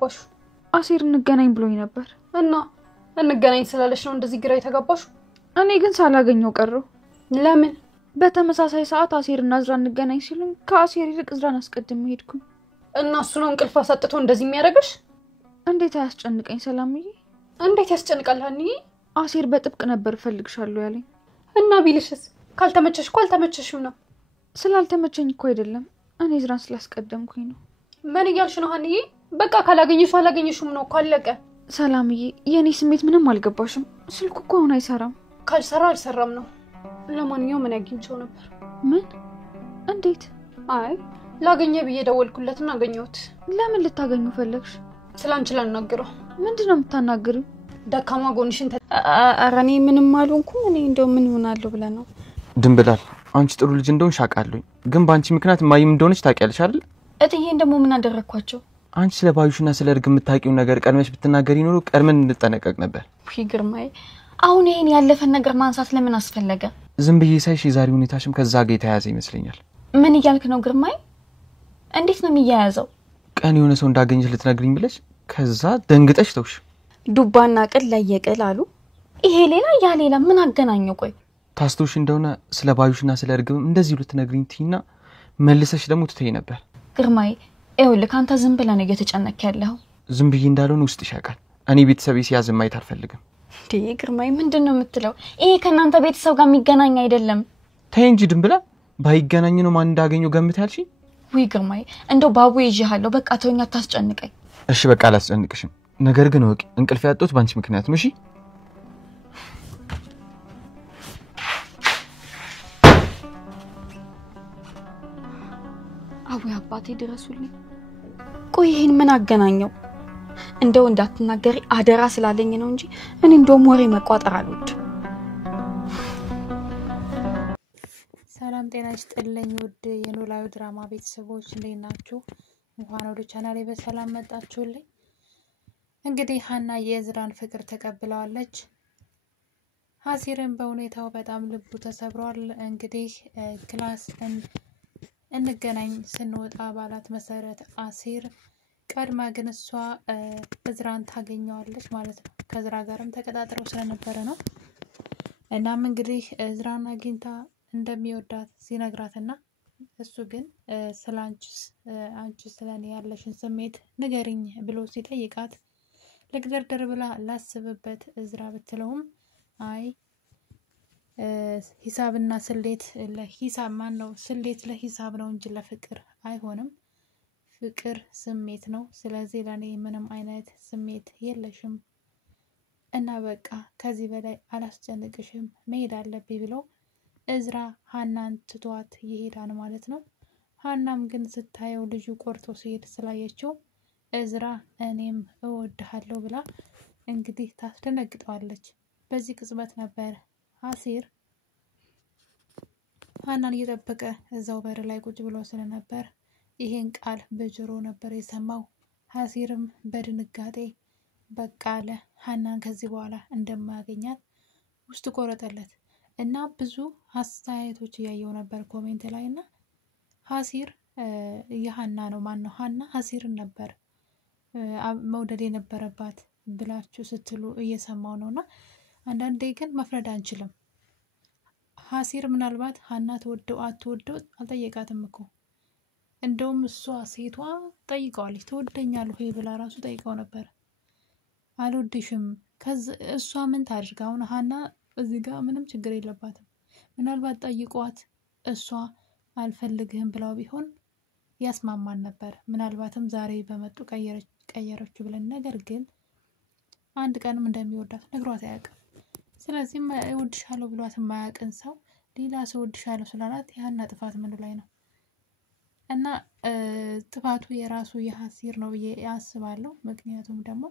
የተጋባሹ? አሲር እንገናኝ ብሎኝ ነበር እና እንገናኝ ስላለሽ ነው እንደዚህ ግራ የተጋባሹ? እኔ ግን ሳላገኘው ቀረው። ለምን? በተመሳሳይ ሰዓት አሲርና እዝራ እንገናኝ ሲሉኝ ከአሲር ይልቅ እዝራን አስቀድሜ ሄድኩኝ። እና እሱ ነው እንቅልፍ አሳጥቶ እንደዚህ የሚያደርግሽ? እንዴት አያስጨንቀኝ ሰላምዬ? እንዴት ያስጨንቃል ሀኒዬ? አሲር በጥብቅ ነበር ፈልግሻለሁ ያለኝ። እና ቢልሽስ? ካልተመቸሽ እኮ አልተመቸሽም ነው። ስላልተመቸኝ እኮ አይደለም፣ እኔ እዝራን ስላስቀደምኩኝ ነው። ምን እያልሽ ነው ሀኒዬ? በቃ ካላገኘሽው አላገኘሽውም ነው እኮ አለቀ። ሰላምዬ የኔ ስሜት ምንም አልገባሽም። ስልኩ እኮ አሁን አይሰራም። ካልሰራ አልሰራም ነው። ለማንኛውም ምን ያገኝቸው ነበር? ምን? እንዴት? አይ ላገኘ ብዬ ደወልኩለትና አገኘሁት። ለምን ልታገኙ ፈለግሽ? ስላንቺ ላናግረው። ምንድነው የምታናግሪው? ደካማ ጎንሽን ኧረ እኔ ምንም አልሆንኩም። እኔ እንደው ምን ይሆናለሁ ብለህ ነው? ድንብላል አንቺ ጥሩ ልጅ እንደሆንሽ አውቃለሁ፣ ግን ባንቺ ምክንያት ማይም እንደሆነች ታውቂያለሽ አይደል? እትዬን ደግሞ ምን አደረኳቸው? አንቺ ስለ ባዩሽና ስለ እርግ የምታውቂው ነገር ቀድመሽ ብትናገሪ ኖሮ ቀድመን እንጠነቀቅ ነበር። ግርማዬ አሁን ይሄን ያለፈን ነገር ማንሳት ለምን አስፈለገ? ዝም ብዬ ሳይሽ የዛሬ ሁኔታሽም ከዛ ጋር የተያያዘ ይመስለኛል። ምን እያልክ ነው ግርማዬ? እንዴት ነው የሚያያዘው? ቀን የሆነ ሰው እንዳገኘሽ ልትነግሪኝ ብለሽ ከዛ ደንግጠሽ ተውሽ። ዱባና ቅል ለየቅል አሉ። ይሄ ሌላ ያ ሌላ ምን አገናኘው? ቆይ ታስቶሽ እንደሆነ ስለ ባዩሽና ስለ እርግም እንደዚህ ልትነግሪኝ ትይና መልሰሽ ደግሞ ትተይ ነበር። ግርማዬ ይኸውልህ አንተ ዝም ብለህ ነው እየተጨነክ ያለው። ዝም ብዬ እንዳልሆነ ውስጥሽ ያውቃል። እኔ ቤተሰቤ ሲያዝ ማየት አልፈልግም። ግርማዬ ምንድነው የምትለው? ይሄ ከናንተ ቤተሰብ ጋር የሚገናኝ አይደለም። ተይ እንጂ ድንብላ፣ ባይገናኝ ነው ማን እንዳገኘው ገምት ያልሽ? ወይ ግርማዬ እንደው ባቡ ይዤሃለሁ፣ በቃ ተውኝ አታስጨንቀኝ። እሺ በቃ አላስጨንቅሽም። ነገር ግን ወቂ እንቅልፍ ያጣሁት ባንቺ ምክንያት ነው። እሺ አውይ አባቴ ድረሱልኝ። ቆይ ይሄን ምን አገናኘው? እንደው እንዳትናገሪ አደራ ስላለኝ ነው እንጂ እኔ እንደው ወሬ መቋጠር አልወድ። ሰላም ጤና ይስጥልኝ ውድ የኖላዊ ድራማ ቤተሰቦች እንዴት ናችሁ? እንኳን ወደ ቻናሌ በሰላም መጣችሁልኝ። እንግዲህ ሀና የእዝራን ፍቅር ተቀብለዋለች። አሲርም በሁኔታው በጣም ልቡ ተሰብሯል። እንግዲህ ክላስ እንገናኝ ስንወጣ ባላት መሰረት አሲር ቀድማ ግን እሷ እዝራን ታገኘዋለች ማለት ነው። ከእዝራ ጋርም ተቀጣጥረው ስለነበረ ነው። እናም እንግዲህ እዝራን አግኝታ እንደሚወዳት ሲነግራትና እሱ ግን አንቺ ስለኔ ያለሽን ስሜት ንገሪኝ ብሎ ሲጠይቃት ለግደርደር ብላ ላስብበት እዝራ ብትለውም አይ ሂሳብና ስሌት ለሂሳብ ነው ስሌት ለሂሳብ ነው እንጂ ለፍቅር አይሆንም። ፍቅር ስሜት ነው። ስለዚህ ለኔ ምንም አይነት ስሜት የለሽም እና በቃ ከዚህ በላይ አላስጨንቅሽም መሄድ አለብኝ ብሎ እዝራ ሀናን ትቷት ይሄዳል ማለት ነው። ሀናም ግን ስታየው ልጁ ቆርጦ ሲሄድ ስላየችው እዝራ እኔም እወድሃለሁ ብላ እንግዲህ ታስደነግጠዋለች። በዚህ ቅጽበት ነበር አሲር ሀናን እየጠበቀ እዛው በር ላይ ቁጭ ብሎ ስለነበር ይሄን ቃል በጆሮ ነበር የሰማው። አሲርም በድንጋጤ በቃ አለ ሀናን ከዚህ በኋላ እንደማያገኛት ውስጥ ቆረጠለት እና ብዙ አስተያየቶች እያየው ነበር ኮሜንት ላይ እና አሲር የሀና ነው ማነው ሀና አሲርን ነበር መውደድ የነበረባት ብላችሁ ስትሉ እየሰማው ነውና አንዳንዴ ግን መፍረድ አንችልም። አሲር ምናልባት ሀና ተወደው አትወደው አልጠየቃትም እኮ እንደውም እሷ ሴቷ ጠይቀዋለች ተወደኛለሁ ወይ ብላ ራሱ ጠይቀው ነበር። አልወድሽም እሷ ምን ታድርግ አሁን ሀና እዚህ ጋር ምንም ችግር የለባትም። ምናልባት ጠይቋት እሷ አልፈልግህም ብላው ቢሆን ያስማማን ነበር። ምናልባትም ዛሬ በመጡ ቀየረችው ብለን ነገር ግን አንድ ቀንም እንደሚወዳት ነግሯት አያውቅም። ስለዚህ እወድሻለሁ ብሏት የማያውቅን ሰው ሌላ ሰው እወድሻለሁ ስላላት የሀና ጥፋት ምን ላይ ነው? እና ጥፋቱ የራሱ የአሲር ነው ብዬ አስባለሁ። ምክንያቱም ደግሞ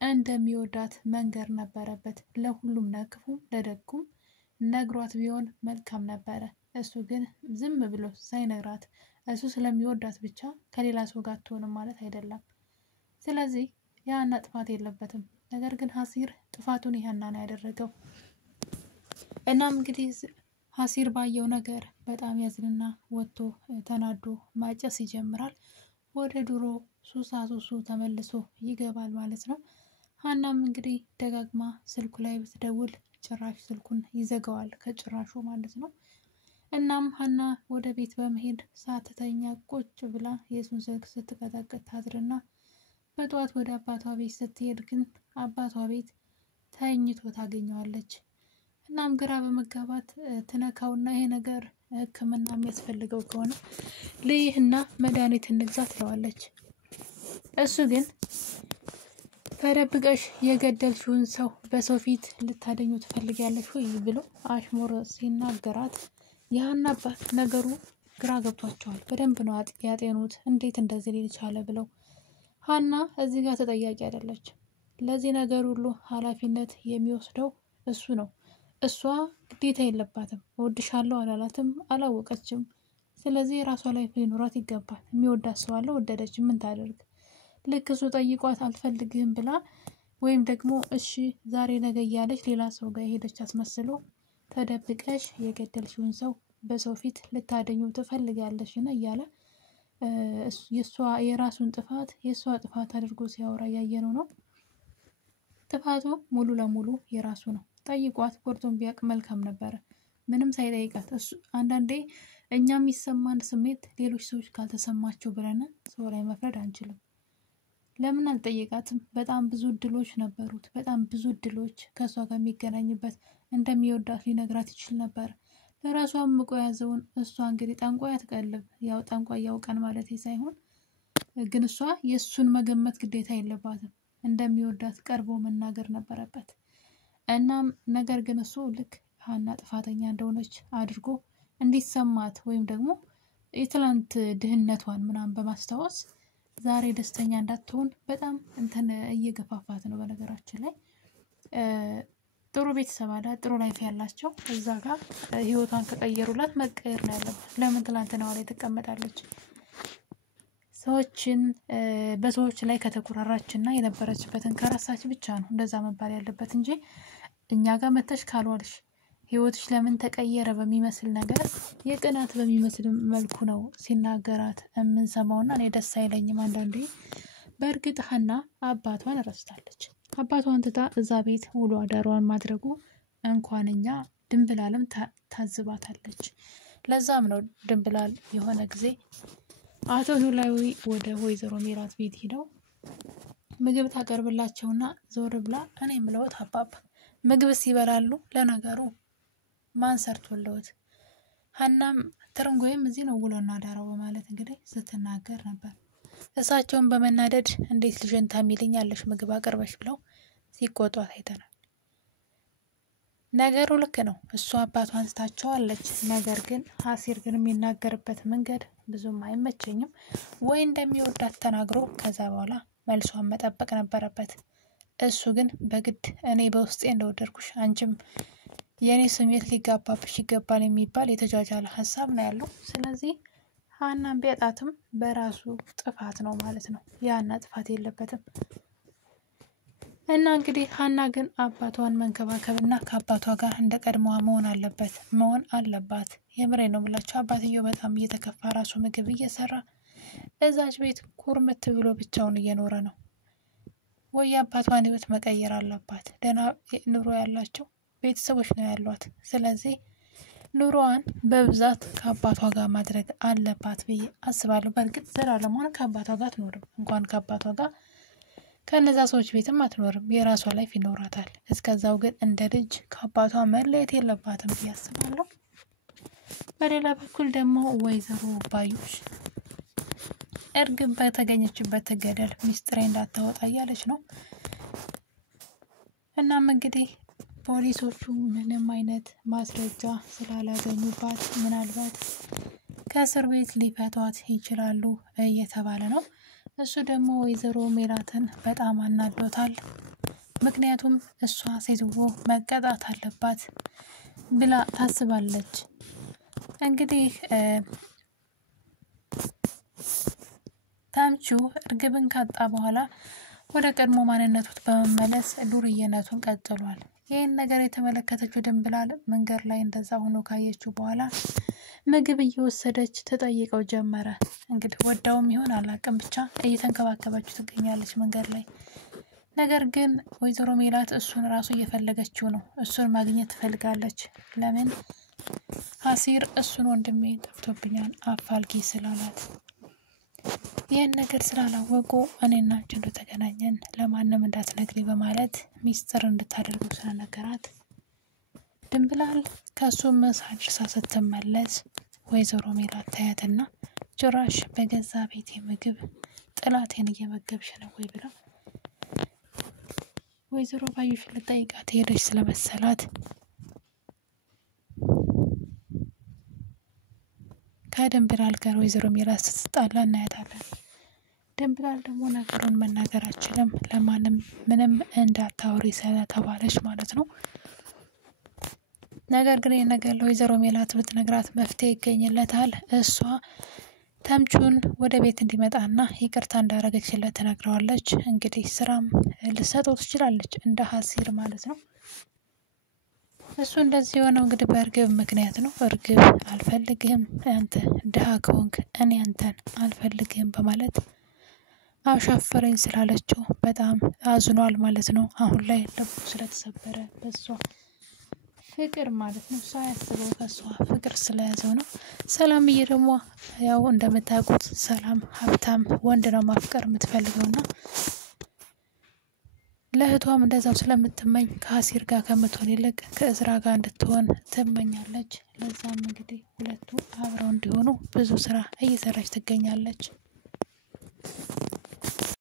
እንደሚወዳት መንገር ነበረበት። ለሁሉም ለክፉም ለደጉም ነግሯት ቢሆን መልካም ነበረ። እሱ ግን ዝም ብሎ ሳይነግራት እሱ ስለሚወዳት ብቻ ከሌላ ሰው ጋር ትሆንም ማለት አይደለም። ስለዚህ የሀና ጥፋት የለበትም። ነገር ግን አሲር ጥፋቱን የሀና ነው ያደረገው። እናም እንግዲህ አሲር ባየው ነገር በጣም ያዝንና ወጥቶ ተናዶ ማጨስ ይጀምራል። ወደ ድሮ ሱሳሱሱ ተመልሶ ይገባል ማለት ነው። ሀናም እንግዲህ ደጋግማ ስልኩ ላይ ብትደውል ጭራሽ ስልኩን ይዘጋዋል ከጭራሹ ማለት ነው። እናም ሀና ወደ ቤት በመሄድ ሳትተኛ ቁጭ ብላ የሱን ስልክ ስትቀጠቅጥ ታድርና በጠዋት ወደ አባቷ ቤት ስትሄድ ግን አባቷ ቤት ተኝቶ ታገኘዋለች። እናም ግራ በመጋባት ትነካውና ይሄ ነገር ሕክምና የሚያስፈልገው ከሆነ ልይህና መድኃኒት እንግዛ ትለዋለች። እሱ ግን ተደብቀሽ የገደልሽውን ሰው በሰው ፊት ልታደኙ ትፈልጊያለሽ ወይ ብሎ አሽሙር ሲናገራት የሀና አባት ነገሩ ግራ ገብቷቸዋል። በደንብ ነው ያጤኑት። እንዴት እንደዚህ ሊል ቻለ ብለው ሀና እዚህ ጋር ተጠያቂ አይደለች። ለዚህ ነገር ሁሉ ኃላፊነት የሚወስደው እሱ ነው። እሷ ግዴታ የለባትም። እወድሻለሁ አላላትም፣ አላወቀችም። ስለዚህ የራሷ ላይ ሊኖራት ይገባል። የሚወዳት ሰው አለ፣ ወደደች፣ ምን ታደርግ? ልክ እሱ ጠይቋት አልፈልግህም ብላ ወይም ደግሞ እሺ ዛሬ ነገ እያለች ሌላ ሰው ጋር ሄደች አስመስሎ ተደብቀሽ የገደልሽውን ሰው በሰው ፊት ልታደኙ ትፈልጋለሽ እና እያለ የራሱን ጥፋት የሷ ጥፋት አድርጎ ሲያወራ ያየነው ነው። ጥፋቱ ሙሉ ለሙሉ የራሱ ነው። ጠይቋት ቆርጦን ቢያቅ መልካም ነበረ። ምንም ሳይጠይቃት እሱ አንዳንዴ እኛ የሚሰማን ስሜት ሌሎች ሰዎች ካልተሰማቸው ብለን ሰው ላይ መፍረድ አንችልም። ለምን አልጠየቃትም? በጣም ብዙ እድሎች ነበሩት። በጣም ብዙ እድሎች ከሷ ጋር የሚገናኝበት እንደሚወዳት ሊነግራት ይችል ነበር። ለራሷም ምቆ ያዘውን እሷ እንግዲህ ጠንቋይ አትቀልብ። ያው ጠንቋይ ያውቀን ማለት ሳይሆን ግን እሷ የእሱን መገመት ግዴታ የለባትም። እንደሚወዳት ቀርቦ መናገር ነበረበት። እናም ነገር ግን እሱ ልክ ሀና ጥፋተኛ እንደሆነች አድርጎ እንዲሰማት ወይም ደግሞ የትላንት ድህነቷን ምናምን በማስታወስ ዛሬ ደስተኛ እንዳትሆን በጣም እንትን እየገፋፋት ነው። በነገራችን ላይ ጥሩ ቤተሰብ አለ፣ ጥሩ ላይፍ ያላቸው እዛ ጋር ህይወቷን ከቀየሩላት መቀየር ነው ያለባት። ለምን ትላንትናዋ ላይ ትቀመጣለች? ሰዎችን በሰዎች ላይ ከተኩራራችና የነበረችበትን ከረሳች ብቻ ነው እንደዛ መባል ያለበት እንጂ እኛ ጋር መተሽ ካልዋልሽ ህይወትሽ ለምን ተቀየረ በሚመስል ነገር የቅናት በሚመስል መልኩ ነው ሲናገራት የምንሰማውና እኔ ደስ አይለኝም አንዳንዴ። በእርግጥ ሀና አባቷን ረስታለች። አባቷን ትታ እዛ ቤት ውሎ አዳሯን ማድረጉ እንኳን እኛ ድንብላልም ታዝባታለች። ለዛም ነው ድንብላል የሆነ ጊዜ አቶ ኖላዊ ወደ ወይዘሮ ሜላት ቤት ሄደው ምግብ ታቀርብላቸውና ዞር ብላ እኔ የምለውት አባባ ምግብስ ይበላሉ? ለነገሩ ማን ሰርቶልዎት? ሀናም ትርንጎይም እዚህ ነው ውሎና አዳራው በማለት እንግዲህ ስትናገር ነበር። እሳቸውን በመናደድ እንዴት ልጅን ታሚልኛለሽ ምግብ አቅርበሽ ብለው ሲቆጧት አይተናል። ነገሩ ልክ ነው። እሱ አባቷን ስታቸዋለች። ነገር ግን ሀሲር ግን የሚናገርበት መንገድ ብዙም አይመቸኝም። ወይ እንደሚወዳት ተናግሮ ከዛ በኋላ መልሷን መጠበቅ ነበረበት። እሱ ግን በግድ እኔ በውስጤ እንደወደድኩሽ አንቺም የኔ ስሜት ሊጋባብሽ ይገባል የሚባል የተጃጃለ ሀሳብ ነው ያለው። ስለዚህ ሀናን ቢያጣትም በራሱ ጥፋት ነው ማለት ነው። ያና ጥፋት የለበትም። እና እንግዲህ ሀና ግን አባቷን መንከባከብና ከአባቷ ጋር እንደ ቀድሞዋ መሆን አለባት። የምሬ ነው የምላቸው። አባትየው በጣም እየተከፋ ራሱ ምግብ እየሰራ እዛች ቤት ኩርምት ብሎ ብቻውን እየኖረ ነው። ወይ አባቷን ህይወት መቀየር አለባት። ደህና ኑሮ ያላቸው ቤተሰቦች ነው ያሏት። ስለዚህ ኑሮዋን በብዛት ከአባቷ ጋር ማድረግ አለባት ብዬ አስባለሁ። በእርግጥ ዘላለም ሆነ ከአባቷ ጋር አትኖርም። እንኳን ከአባቷ ጋር ከነዛ ሰዎች ቤትም አትኖርም። የራሷ ላይፍ ይኖራታል። እስከዛው ግን እንደ ልጅ ከአባቷ መለየት የለባትም ብዬ አስባለሁ። በሌላ በኩል ደግሞ ወይዘሮ ባዩሽ እርግብ በተገኘችበት ገደል ሚስጥሬ እንዳታወጣ እያለች ነው። እናም እንግዲህ ፖሊሶቹ ምንም አይነት ማስረጃ ስላላገኙባት ምናልባት ከእስር ቤት ሊፈቷት ይችላሉ እየተባለ ነው። እሱ ደግሞ ወይዘሮ ሜላትን በጣም አናዶታል። ምክንያቱም እሷ ሴትዮ መቀጣት አለባት ብላ ታስባለች። እንግዲህ ታምቹ እርግብን ካጣ በኋላ ወደ ቀድሞ ማንነቱ በመመለስ ዱርዬነቱን ቀጥሏል። ይህን ነገር የተመለከተችው ድንብላል መንገድ ላይ እንደዛ ሆኖ ካየችው በኋላ ምግብ እየወሰደች ተጠይቀው ጀመረ። እንግዲህ ወዳውም ይሆን አላውቅም፣ ብቻ እየተንከባከበችው ትገኛለች መንገድ ላይ። ነገር ግን ወይዘሮ ሜላት እሱን ራሱ እየፈለገችው ነው። እሱን ማግኘት ትፈልጋለች። ለምን? አሲር እሱን ወንድሜ ጠፍቶብኛል አፋልጊ ስላላት። ይህን ነገር ስላላወቁ እኔና አንቺ እንደተገናኘን ለማንም እንዳትነግሪ በማለት ሚስጥር እንድታደርጉ ስለነገራት ድንብላል ከሱ ምሳ አድርሳ ስትመለስ ወይዘሮ ሜላት ታያትና ጭራሽ በገዛ ቤቴ ምግብ ጥላቴን እየመገብሽ ነው ወይ ብላ ወይዘሮ ባዩሽ ልጠይቃት ሄደች ስለመሰላት ከድንብላል ጋር ወይዘሮ ሜላት ስትጣላ እናያታለን። ድንብላል ደግሞ ነገሩን መናገር አችልም፣ ለማንም ምንም እንዳታወሪ ስለተባለች ማለት ነው። ነገር ግን የነገር ለወይዘሮ ሜላት ብትነግራት መፍትሄ ይገኝለታል። እሷ ተምቹን ወደ ቤት እንዲመጣና ይቅርታ እንዳረገችለት ትነግረዋለች። እንግዲህ ስራም ልሰጠው ትችላለች እንደ ሀሲር ማለት ነው። እሱ እንደዚህ የሆነው እንግዲህ በእርግብ ምክንያት ነው። እርግብ አልፈልግህም፣ አንተ ድሃ ከሆንክ እኔ አንተን አልፈልግህም በማለት አሻፈረኝ ስላለችው በጣም አዝኗል ማለት ነው። አሁን ላይ ልቡ ስለተሰበረ በሷ ፍቅር ማለት ነው ሳያስበው ከሷ ፍቅር ስለያዘው ነው። ሰላምዬ ደግሞ ያው እንደምታውቁት ሰላም ሀብታም ወንድ ነው ማፍቀር የምትፈልገውና ለእህቷም እንደዛው ስለምትመኝ ከአሲር ጋር ከምትሆን ይልቅ ከእዝራ ጋር እንድትሆን ትመኛለች። ለዛም እንግዲህ ሁለቱ አብረው እንዲሆኑ ብዙ ስራ እየሰራች ትገኛለች።